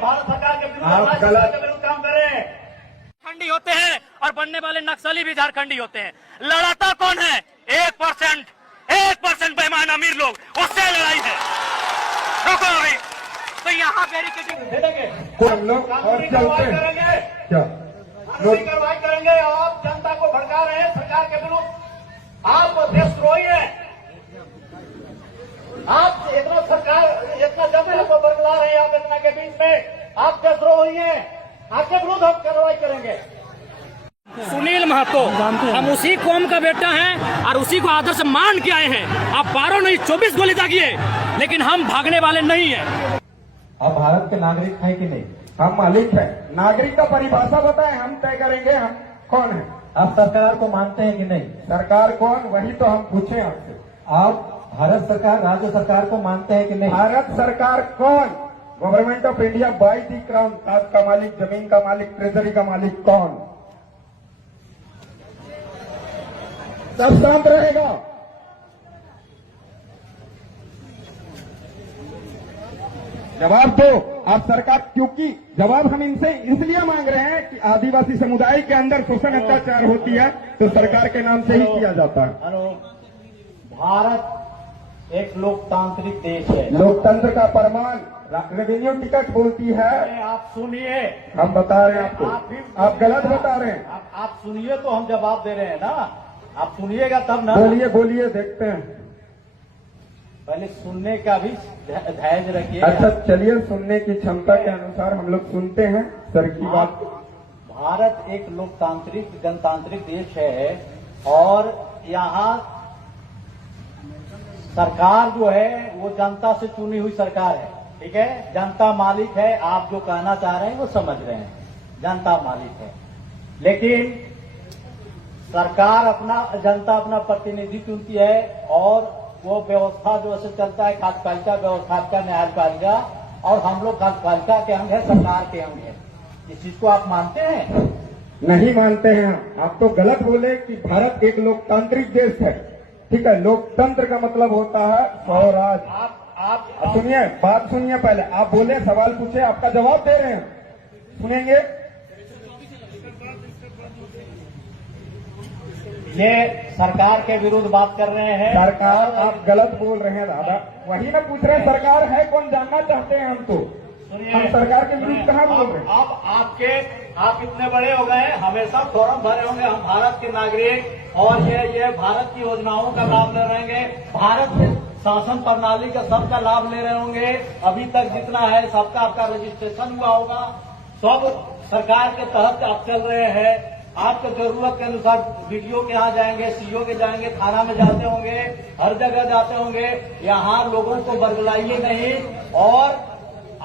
भारत सरकार के विरुद्ध काम करें। झारखंडी होते हैं और बनने वाले नक्सली भी झारखंडी होते हैं। लड़ाता कौन है? 1% बेईमान अमीर लोग, उससे लड़ाई है। रोको अभी तो यहाँ बैरिकेडिंग दे देंगे, हम लोग और चलते हैं क्या कार्रवाई करेंगे। आप जनता को भड़का रहे हैं सरकार के विरुद्ध, आप देशद्रोही हैं। आप इतना जनता को बरगला रहे हैं, आप इतना के बीच में आप देशद्रोही हैं। आपके विरुद्ध हम कार्रवाई करेंगे। सुनील महतो, हम उसी कौम का बेटा हैं और उसी को आदर से मान के आए हैं। आप 12 नहीं 24 गोली दागिए, लेकिन हम भागने वाले नहीं हैं। आप भारत के नागरिक हैं कि नहीं? हम मालिक हैं। नागरिक का परिभाषा बताएं, हम तय करेंगे हम कौन है। आप सरकार को मानते हैं कि नहीं? सरकार कौन, वही तो हम पूछे आपसे। आप भारत सरकार, राज्य सरकार को मानते हैं कि नहीं? भारत सरकार कौन? Government of India by the crown, ताज का मालिक, जमीन का मालिक, ट्रेजरी का मालिक कौन? सब शांत रहेगा। जवाब दो आप सरकार, क्योंकि जवाब हम इनसे इसलिए मांग रहे हैं कि आदिवासी समुदाय के अंदर शोषण अत्याचार होती है तो सरकार के नाम से ही किया जाता है। भारत एक लोकतांत्रिक देश है। लोकतंत्र का प्रमाण रेवेन्यू टिकट बोलती है। आप सुनिए, हम बता रहे हैं आपको, आप गलत बता रहे हैं। आप सुनिए तो हम जवाब दे रहे हैं ना, आप सुनिएगा तब ना। बोलिए बोलिए, देखते हैं। पहले सुनने का भी धैर्य रखिए। अच्छा चलिए, सुनने की क्षमता के अनुसार हम लोग सुनते हैं सर की बात। भारत एक लोकतांत्रिक जनतांत्रिक देश है और यहाँ सरकार जो है वो जनता से चुनी हुई सरकार है। ठीक है, जनता मालिक है। आप जो कहना चाह रहे हैं वो समझ रहे हैं, जनता मालिक है। लेकिन सरकार जनता अपना प्रतिनिधि चुनती है और वो व्यवस्था जो ऐसे चलता है, कार्यपालिका व्यवस्था, न्यायपालिका, और हम लोग कार्यपालिका के अंग है, सरकार के अंग है। इस चीज को आप मानते हैं? नहीं मानते हैं। आप तो गलत बोले कि भारत एक लोकतांत्रिक देश है। ठीक है, लोकतंत्र का मतलब होता है स्वराज। आप सुनिए, बात सुनिए। पहले आप बोले, सवाल पूछे, आपका जवाब दे रहे हैं, सुनेंगे। ये सरकार के विरुद्ध बात कर रहे हैं। सरकार, आप गलत बोल रहे हैं दादा। वही ना पूछ रहे हैं, सरकार है कौन, जानना चाहते हैं हम तो। हम सरकार के विरुद्ध कहाँ बोल रहे हैं? आप इतने बड़े हो गए, हमेशा फॉर्म भरे होंगे, हम भारत के नागरिक और ये भारत की योजनाओं का लाभ ले रहे होंगे, भारत के शासन प्रणाली का सबका लाभ ले रहे होंगे। अभी तक जितना है सबका आपका रजिस्ट्रेशन हुआ होगा, सब सरकार के तहत आप चल रहे हैं। आपके जरूरत के अनुसार वीडियो के यहाँ जाएंगे, सीओ के जाएंगे, थाना में जाते होंगे, हर जगह जाते होंगे। यहाँ लोगों को बरगलाइए नहीं, और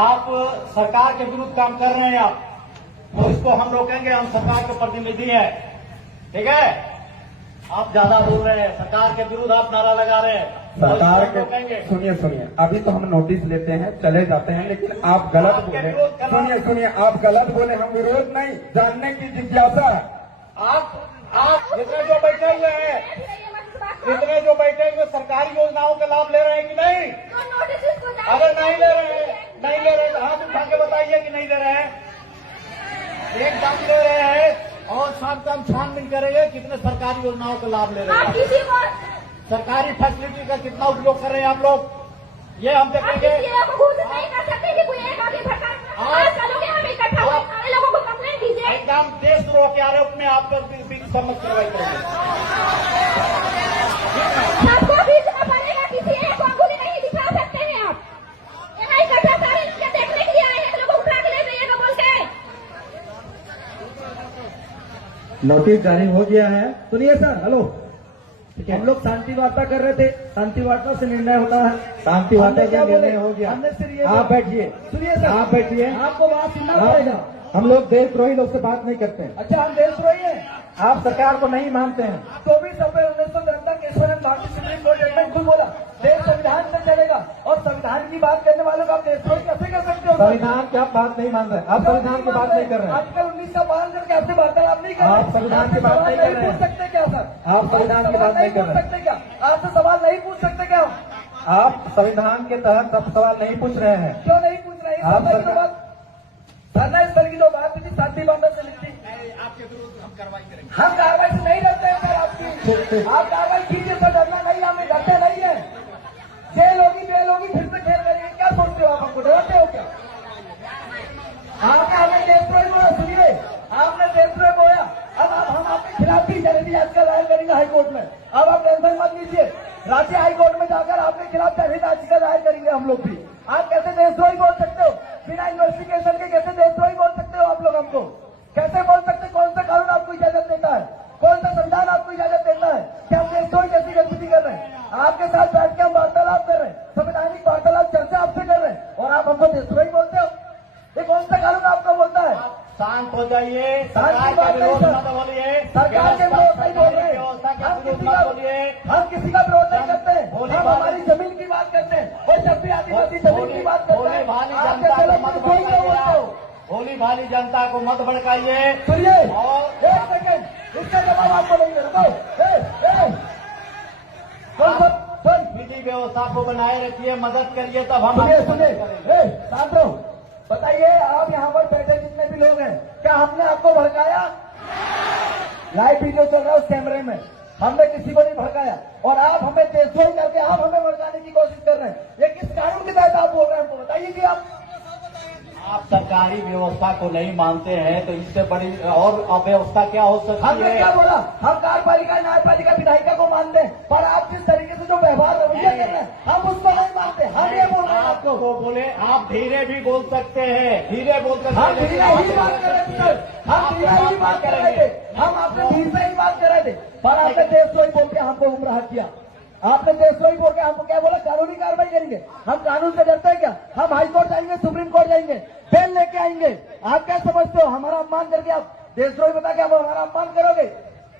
आप सरकार के विरुद्ध काम कर रहे हैं आप, तो इसको हम रोकेंगे। हम सरकार के प्रतिनिधि हैं, ठीक है? आप ज्यादा बोल रहे हैं, सरकार के विरुद्ध आप नारा लगा रहे हैं, सरकार के। सुनिए, अभी तो हम नोटिस लेते हैं, चले जाते हैं, लेकिन आप गलत बोले। सुनिए, आप गलत बोले। हम विरोध नहीं, जानने की जिज्ञासा। आप जितने जो बैठे हुए हैं, सरकारी योजनाओं का लाभ ले रहे हैं कि नहीं? अगर नहीं ले रहे हैं तो हाथ उठा के बताइए कि नहीं ले रहे हैं। एकदम ले रहे हैं और शाम को हम छानबीन करेंगे कितने सरकारी योजनाओं का लाभ ले रहे हैं, सरकारी फैसिलिटी का कितना उपयोग कर रहे हैं आप लोग, ये हम देखेंगे। एकदम देशद्रोह के आरोप में आप लोग समझ कार्रवाई करेंगे। नोटिस जारी हो गया है। सुनिए सर, हेलो, हम लोग शांति वार्ता कर रहे थे, शांति वार्ता से निर्णय होता है। शांति वार्ता का निर्णय हो गया। आप बैठिए, सुनिए सर, आप बैठिए, आपको बात सुनना पड़ेगा। हम लोग देशद्रोही लोग से बात नहीं करते हैं। अच्छा, हम देशद्रोही हैं? आप सरकार को नहीं मानते हैं? 24 अप्रैल 1993 केशवानंद भारतीय सुप्रीम कोर्ट जजमेंट खुद बोला, देश संविधान से चलेगा, और संविधान की बात करने वालों को आप देशद्रोही कैसे कर सकते हो? संविधान की आप बात नहीं मान रहे, आप संविधान की बात नहीं कर रहे हैं। आजकल 19 का पालन करके आपसे वार्तालाप नहीं कर रहे, आप संविधान की बात नहीं कर रहे हैं। पूछ सकते क्या सर? आप संविधान की बात नहीं कर सकते क्या? आपसे सवाल नहीं पूछ सकते क्या? आप संविधान के तहत सवाल नहीं पूछ रहे हैं। क्यों नहीं पूछ रहे हैं? आप सर ने इस तरह की जो बात की थी शांति बांधा से लिखी, आपके विरुद्ध हम कार्रवाई करेंगे। हम कार्रवाई से नहीं डरते हैं सर आपकी। आप कार्रवाई कीजिए सर, डरना नहीं, हमें डरते नहीं है। जेल होगी बेल होगी फिर से खेल करेंगे, क्या सोचते हो आप? हमको डरते हो क्या? आपने हमें देशद्रोही बोला, सुनिए आपने देशद्रोही बोला, अब हम आपके खिलाफ भी जनहित याचिका दायर करेंगे हाईकोर्ट में। अब आप टेंशन मत लीजिए, राज्य हाईकोर्ट में जाकर आपके खिलाफ जनहित याचिका दायर करेंगे हम लोग भी। आप कैसे देशद्रोही बोल सकते हो? बिना इन्वेस्टिगेशन के कैसे देशद्रोही बोल सकते हो आप लोग? हमको कैसे बोल सकते? कौन सा कानून आपको इजाजत देता है? कौन सा संविधान आपको इजाजत देता है कि हम देशद्रोही जैसी गतिविधि कर रहे हैं? आपके साथ बैठ के हम वार्तालाप कर रहे हैं, संवैधानिक वार्तालाप चर्चा आपसे कर रहे हैं, और आप हमको देशद्रोही बोलते हो? ये कौन सा कानून आपको बोलता है? शांत हो जाइए, शांत की बात नहीं विरोध सर। मत बोलिए, सरकार के विरोध नहीं बोल रहे व्यवस्था के हम विरोध किसी मत का बोलिए। हम किसी का विरोध नहीं करते हैं, भोली हम भाली- हमारी जमीन की बात करते हैं। और जब भी आदिवासी जमीन की बात करते भोली हैं भाली आप जनता कैसे को लोग मत देशद्रोही क्यों बोलते हो? भोली भाली जनता को मत भड़काइए। सुनिए और एक सेकंड, इसका जवाब आपको देंगे। रुको, सुन विधि व्यवस्था को बनाए रखिए, मदद करिए, तब हम सुनिए आपकी सुनिए, मदद करेंगे। शांत रहो। बताइए आप यहाँ पर बैठे जितने भी लोग हैं, क्या हमने आपको भड़काया? लाइव वीडियो चल रहा है उस कैमरे में, हमने किसी को नहीं भड़काया। और आप हमें देशद्रोही करके आप हमें भड़काने की कोशिश कर रहे हैं। ये किस कानून के तहत आप बोल रहे हैं? हमको बताइए कि आप सरकारी व्यवस्था को नहीं मानते हैं तो इससे बड़ी और अव्यवस्था क्या हो सकती हमने क्या है? बोला? हम कार्यपालिका न्यायपालिका विधायिका को मानते हैं, पर आप जिस तरीके से जो व्यवहार रवैया कर रहे हैं हम उसको नहीं मानते। हम ये बोल रहे हैं आपको। आपको बोले आप धीरे भी बोल सकते हैं, धीरे बोल सकते हम हैं, धीरे ही बात कर रहे थे सर, हम धीरे ही बात कर रहे थे, हम आपसे धीरे से ही बात कर रहे थे, पर आपने देशद्रोही बोल के हमको गुमराह किया। आपने देशद्रोही बोल के हमको क्या बोला? कानूनी कार्रवाई करेंगे। हम कानून से डरते हैं क्या? हम हाई कोर्ट जाएंगे, सुप्रीम कोर्ट जाएंगे, बेल लेके आएंगे। आप क्या समझते हो? हमारा अपमान करके आप देशद्रोही बता के आप हमारा अपमान करोगे?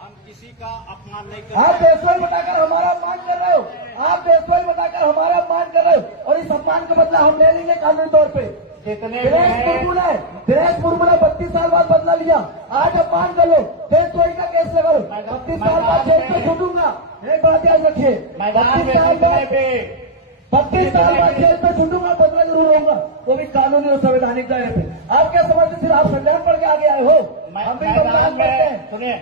हम किसी का अपमान नहीं आप देशद्रोही बताकर हमारा अपमान कर रहे हो, आप देशद्रोही बताकर हमारा अपमान कर रहे हो, और इस अपमान का बदला हम ले लेंगे कानूनी तौर पे। जितने भी दिनेश हैं मुर्मू ने 32 साल बाद बदला लिया, आज अपमान कर लो, देशद्रोही का केस लगाओ, 32 साल बाद जेल से छूटूंगा। एक बात याद रखिए, मैदान 32 में साल जितने बाद भी 32 साल बाद जेल से छूटूंगा, बदला जरूर होगा, वो भी कानूनी और संवैधानिक दायरे पे। आप क्या समझते? सिर्फ आप संविधान पढ़ के आगे आए हो? हम भी मैदान संविधान पढ़ते हैं। में सुनिए,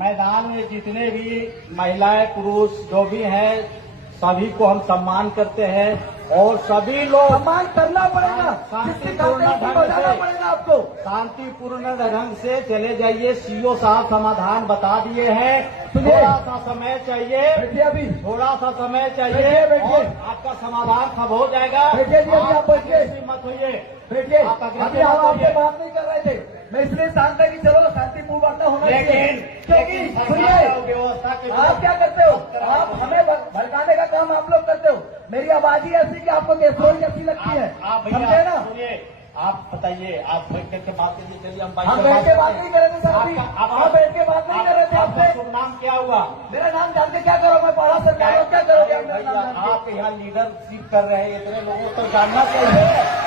मैदान में जितने भी महिलाएं पुरुष जो भी हैं सभी को हम सम्मान करते हैं, और सभी लोग सम्मान करना पड़ेगा, जिसके खाते में बजाना पड़ेगा आपको। शांतिपूर्ण ढंग से चले जाइए। सीओ साहब समाधान बता दिए हैं, सुनिए। थोड़ा सा समय चाहिए, बैठिए अभी, थोड़ा सा समय चाहिए बैठिए। और आपका समाधान सब हो जाएगा। बैठिए जी, अभी आप बैठिए। अग्रेसिव मत होइए। देखिए आप अग्रेसिव अभी हम मत आपसे होइए। बात नहीं कर रहे थे, मैं इसलिए शांत है कि चलो शांतिपूर्ण वार्ता होना चाहिए। लेकिन क्योंकि सरकार सुनिए, और व्यवस्था के आप क्या करते हो? आप हमें भड़काने का काम आप लोग करते हो। मेरी आवाज ही ऐसी कि आपको देशद्रोही जैसी लगती है, आप समझे भैया ना? सुनिए, आप बताइए, आप बैठ करके बात कीजिए। चलिए हम हम बैठ के बात नहीं कर रहे थे सर, अभी आप बैठ के बात नहीं कर रहे थे आपका आपसे। शुभ नाम क्या हुआ? मेरा नाम जान के क्या करोगे? मैं पढ़ा सरकार हो, क्या करोगे आप मेरा नाम जान के? आप यहाँ लीडरशिप कर रहे हैं, इतने लोगों को जानना चाहिए,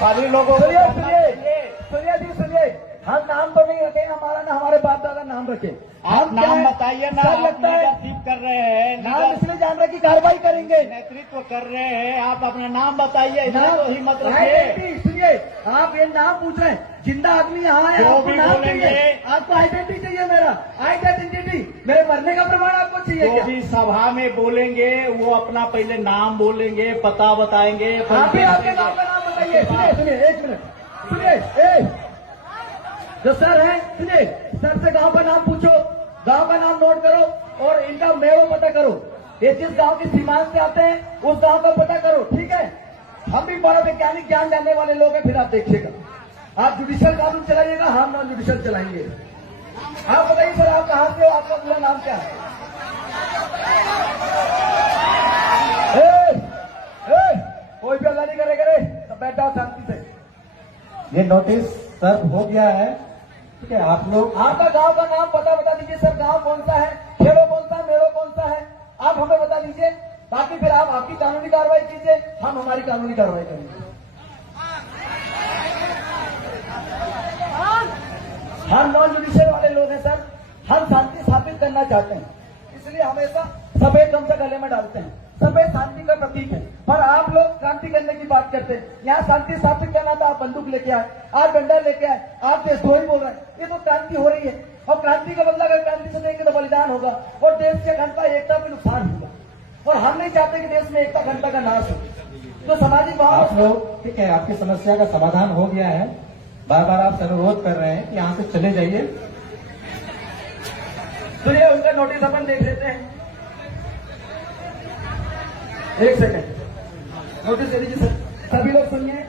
सभी लोगों को सुनिए जानना सुनिए चाहिए। सुनिए जी सुनिए, हम नाम तो नहीं रखे, हमारा ना हमारे बाप दादा नाम रखे। आप हम क्या नाम है? बताइए ना, सर आप लगता है लीडरशिप कर रहे हैं, नाम इसलिए जान रहे कि कार्रवाई करेंगे। नेतृत्व कर रहे हैं, आप अपना नाम बताइए, इतना तो हिम्मत रखिए। आइडेंटिटी सुनिए, आप ये नाम पूछ रहे हैं, जिंदा आदमी यहाँ है, जो आपको भी नाम बोलेंगे। चाहिए, आपको आइडेंटिटी चाहिए। मेरा आइडेंटिटी, मेरे मरने का प्रमाण आपको चाहिए जो क्या? भी सभा में बोलेंगे वो अपना पहले नाम बोलेंगे, पता बताएंगे, आप भी आपके गाँव का नाम बताइए। सुनिए सुनिए, एक मिनट सुनिए, जो सर है सुनिए, सर से गांव का नाम पूछो, गांव का नाम नोट करो और इनका मेवा पता करो। ये जिस गांव की सीमांत से आते हैं उस गांव का पता करो, ठीक है? हम भी बड़ा वैज्ञानिक ज्ञान जानने वाले लोग हैं, फिर आप देखिएगा। आप जुडिशियल कानून चलाइएगा, हम नॉन जुडिशियल चलाएंगे। आप बताइए सर, आप कहाँ से हो? आपका पूरा नाम क्या है? कोई भी अल्लाह नहीं करे, तो बैठ जाओ शांति से। ये नोटिस सर्व हो गया है, ठीक है? आप लोग आपका गांव का नाम पता बता दीजिए सर, गांव कौन सा है, खेड़ो कौन सा है, मेड़ो कौन सा है, आप हमें बता दीजिए। बाकी फिर आप आपकी कानूनी कार्रवाई कीजिए, हम हमारी कानूनी कार्रवाई करेंगे। हम नॉन जुडिशियल वाले लोग हैं सर, हम शांति स्थापित करना चाहते हैं, इसलिए हमेशा सफेद गमछा गले में डालते हैं, सफेद शांति का प्रतीक है। पर आप लोग क्रांति करने की बात करते हैं। यहाँ शांति स्थापित करना था, आप बंदूक लेके आए, आप डंडा लेके आए, आप देशद्रोही बोल रहे हैं। ये तो क्रांति हो रही है, और क्रांति का बदला अगर क्रांति से देंगे तो बलिदान होगा और देश के अखंडता एकता पे नुकसान होगा। और हम नहीं चाहते कि देश में एकता अखंडता का नाश हो। तो सामाजिक भाव आप लोग ठीक है, आपकी समस्या का समाधान हो गया है। बार बार आप अनुरोध कर रहे हैं कि यहाँ से चले जाइए। तो ये उनका नोटिस अपन देख लेते हैं। एक सेकंड, नोटिस दे दीजिए सर। सभी लोग सुनिए,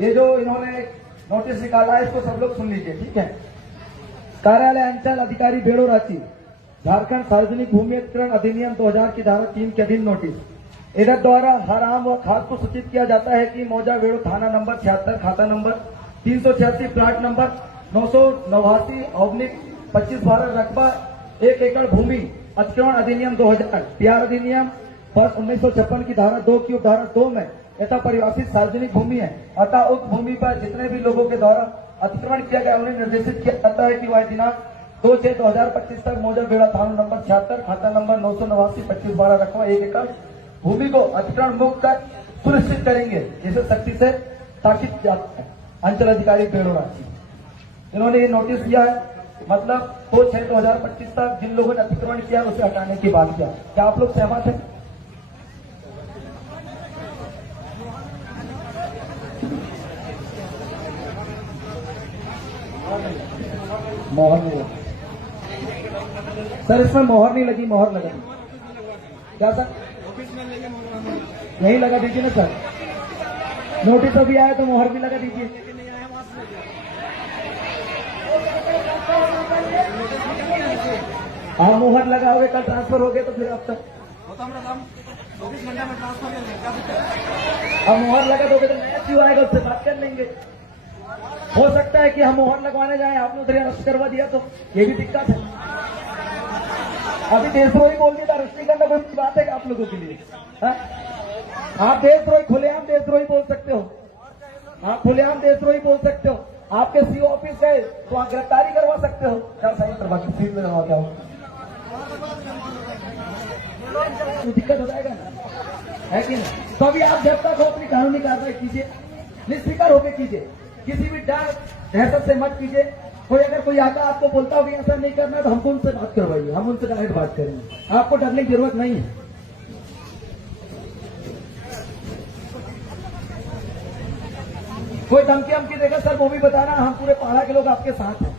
ये जो इन्होंने नोटिस निकाला है इसको सब लोग सुन लीजिए, ठीक है। कार्यालय अंचल अधिकारी बेड़ो रांची, झारखंड सार्वजनिक भूमि अधिग्रहण अधिनियम 2000 की धारा 3 के अधीन नोटिस। इधर द्वारा हर आम व खास को सूचित किया जाता है कि मौजा बेड़ो थाना नंबर 76, खाता नंबर 386, प्लाट नंबर 989/25/12, रकबा 1 एकड़ भूमि अधिग्रहण अधिनियम 2000, बिहार अधिनियम वर्ष 1956 की धारा 2 की उपधारा 2 में यथा परिभाषित सार्वजनिक भूमि है। अतः उक्त भूमि पर जितने भी लोगों के द्वारा अतिक्रमण किया गया उन्हें निर्देशित किया जाता है कि वह दिनांक 2/6/2025 तक मौजा बेड़ा थाना नंबर 76, खाता नंबर 989/25/12, रकबा 1 एकड़ भूमि को अतिक्रमण मुक्त कर सुनिश्चित करेंगे। इसे सख्ती से ताकीद जाता है। अंचल अधिकारी बेड़ो रांची, इन्होंने ये नोटिस दिया है, मतलब 2/6/2025 तक जिन लोगों ने अतिक्रमण किया उसे हटाने की बात किया। क्या आप लोग सहमत हैं? मोहर नहीं लगी सर, इसमें मोहर नहीं लगी, मोहर लगा क्या सर? यही लगा दीजिए ना सर। नोटिस अभी आया तो मोहर भी लगा दीजिए। आप मोहर लगाओगे, कल ट्रांसफर हो गए तो फिर अब तक अब मोहर लगा दोगे तो नया क्यों आएगा, उससे बात कर लेंगे। हो सकता है कि हम मोहर लगवाने जाएं, आपने उधर अरेस्ट करवा दिया तो ये भी दिक्कत है। अभी देशद्रोही बोल दिया, अरेस्ट नहीं करना कोई बात है आप लोगों के लिए? आप देशद्रोही, खुलेआम देशद्रोही बोल सकते हो, आप खुलेआम देशद्रोही बोल सकते हो। आपके सीओ ऑफिस गए तो आप गिरफ्तारी करवा सकते हो। क्या सही करवा के सीट में करवा क्या हो, दिक्कत हो जाएगा ना, है कि नहीं? तो अभी आप जब तक हो अपनी कानूनी कार्रवाई कीजिए, निष्फिक्र होकर कीजिए, किसी भी डर दहशत से मत कीजिए। कोई अगर कोई आता आपको बोलता हो कि ऐसा नहीं करना तो हमको उनसे बात करवाइए, हम उनसे डायरेक्ट बात करेंगे, आपको डरने की जरूरत नहीं है। कोई धमकी हमकी देगा सर वो भी बताना, हम पूरे पहाड़ के लोग आपके साथ हैं।